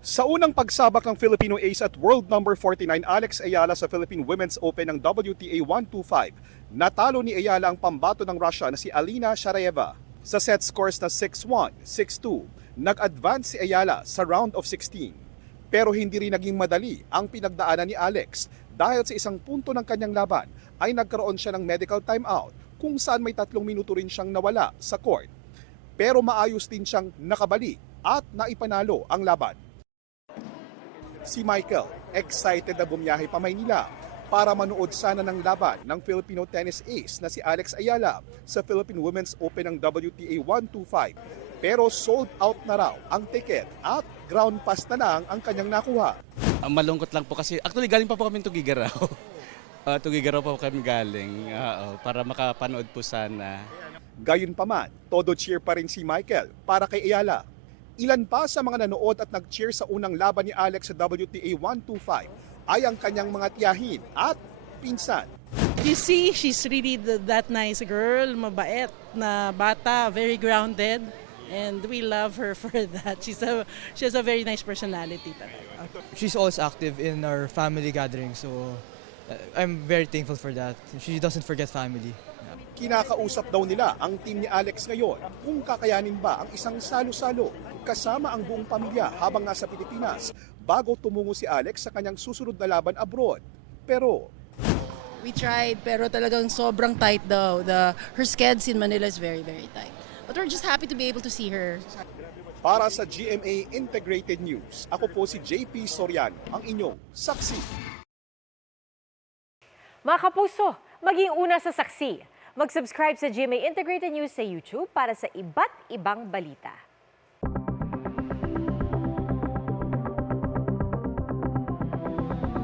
Sa unang pagsabak ng Filipino ace at world number 49 Alex Ayala sa Philippine Women's Open ng WTA 125, natalo ni Ayala ang pambato ng Russia na si Alina Sharaeva. Sa set scores na 6-1, 6-2, nag-advance si Ayala sa round of 16. Pero hindi rin naging madali ang pinagdaanan ni Alex dahil sa isang punto ng kanyang laban ay nagkaroon siya ng medical timeout kung saan may 3 minuto rin siyang nawala sa court. Pero maayos din siyang nakabalik at naipanalo ang laban. Si Michael, excited na bumiyahe pa Maynila para manood sana ng laban ng Filipino tennis ace na si Alex Ayala sa Philippine Women's Open ng WTA 125. Pero sold out na raw ang ticket at ground pass na lang ang kanyang nakuha. Malungkot lang po kasi actually galing pa po kami Tugigaraw. Tugigaraw pa po kami galing para makapanood po sana. Gayunpaman, todo cheer pa rin si Michael para kay Ayala. Ilan pa sa mga nanood at nag-cheer sa unang laban ni Alex sa WTA 125 ay ang kanyang mga tiyahin at pinsan. You see, she's really that nice girl, mabait na bata, very grounded, and we love her for that. She has a very nice personality talaga. She's always active in our family gathering, so I'm very thankful for that. She doesn't forget family. Kinakausap daw nila ang team ni Alex ngayon kung kakayanin ba ang isang salo-salo kasama ang buong pamilya habang nasa Pilipinas bago tumungo si Alex sa kanyang susunod na laban abroad. Pero We tried, pero talagang sobrang tight daw. Her schedule in Manila is very, very tight. But we're just happy to be able to see her. para sa GMA Integrated News, ako po si JP Soriano, ang inyong saksi. Mga kapuso, maging una sa saksi. Mag-subscribe sa GMA Integrated News sa YouTube para sa iba't ibang balita.